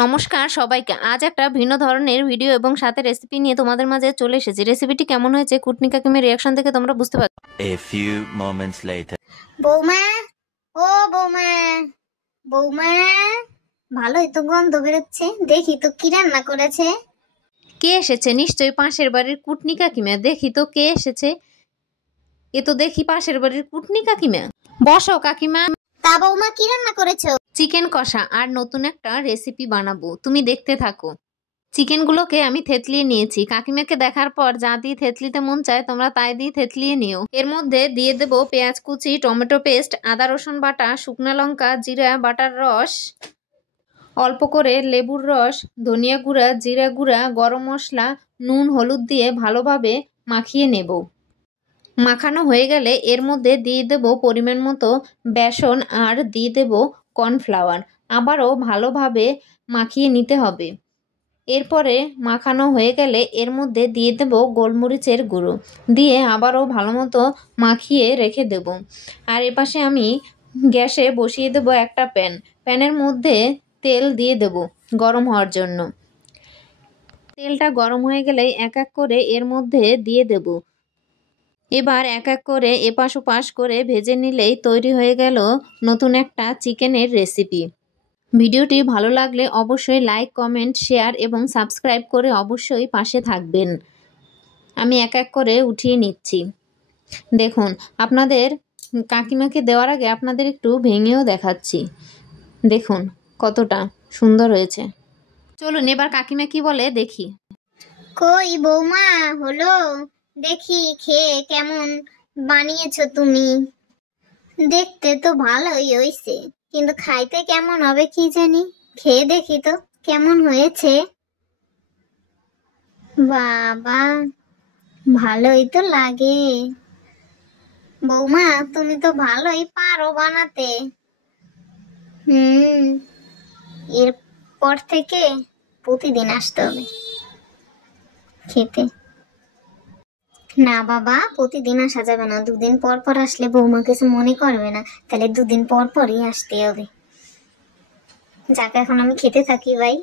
নমস্কার সবাইকে। আজ একটা ভিন্ন ধরনের ভিডিও এবং সাথে রেসিপি নিয়ে তোমাদের মাঝে চলে এসেছি। রেসিপিটি কেমন হয়েছে কুটনি কাকিমের রিয়াকশন থেকে তোমরা বুঝতে পারছো। A few moments later. বৌমা, ও বৌমা, বৌমা, ভালোই তো গন্ধ বেরোচ্ছে। দেখি তো কি রান্না করেছে। কে এসেছে? নিশ্চয়ই পাশের বাড়ির কুটনি কাকিমা। দেখি তো কে এসেছে। এ তো দেখি পাশের বাড়ির কুটনি কাকিমা। বসো কাকিমা। তা বৌমা কি রান্না করেছো? চিকেন কষা আর নতুন একটা রেসিপি বানাবো, তুমি দেখতে থাকো। চিকেনগুলোকে আমি থেতলিয়ে নিয়েছি। কাকিমাকে দেখার পর যা দিয়ে থেতলিতে মন চায় তোমরা তাই দিয়ে থেতলিয়ে নিও। এর মধ্যে দিয়ে দেবো পেঁয়াজ কুচি, টমেটো পেস্ট, আদা রসুন বাটা, শুকনো লঙ্কা, জিরা বাটার রস, অল্প করে লেবুর রস, ধনিয়া গুঁড়া, জিরা গুঁড়া, গরম মশলা, নুন, হলুদ দিয়ে ভালোভাবে মাখিয়ে নেব। মাখানো হয়ে গেলে এর মধ্যে দিয়ে দেব পরিমাণ মতো বেসন আর দিয়ে দেব কর্নফ্লাওয়ার। আবারও ভালোভাবে মাখিয়ে নিতে হবে। এরপরে মাখানো হয়ে গেলে এর মধ্যে দিয়ে দেব গোলমরিচের গুঁড়ো, দিয়ে আবারও ভালো মতো মাখিয়ে রেখে দেব। আর এপাশে আমি গ্যাসে বসিয়ে দেব একটা প্যানের মধ্যে তেল দিয়ে দেব গরম হওয়ার জন্য। তেলটা গরম হয়ে গেলে এক এক করে এর মধ্যে দিয়ে দেব। এবার এক এক করে এপাশ ওপাশ করে ভেজে নিলেই তৈরি হয়ে গেল নতুন একটা চিকেনের রেসিপি। ভিডিওটি ভালো লাগলে অবশ্যই লাইক, কমেন্ট, শেয়ার এবং সাবস্ক্রাইব করে অবশ্যই পাশে থাকবেন। আমি এক এক করে উঠিয়ে নিচ্ছি। দেখুন, আপনাদের কাকিমাকে দেওয়ার আগে আপনাদের একটু ভেঙেও দেখাচ্ছি। দেখুন কতটা সুন্দর হয়েছে। চলুন এবার কাকিমা কি বলে দেখি। কই বৌমা, হলো? দেখি খেয়ে কেমন বানিয়েছো তুমি। দেখতে তো ভালোই হয়েছে, কিন্তু খাইতে কেমন হবে কি জানি। খেয়ে দেখি তো কেমন হয়েছে। বাবা, ভালোই তো লাগে। বৌমা, তুমি তো ভালোই পারো বানাতে। এরপর থেকে প্রতিদিন আসতে হবে খেতে। না বাবা, প্রতিদিন আসা যাবে না, দুদিন পর পর আসলে বৌমা কিছু মনে করবে না, তাহলে দুদিন পর পরই আসতে হবে। যাক, এখন আমি খেতে থাকি ভাই।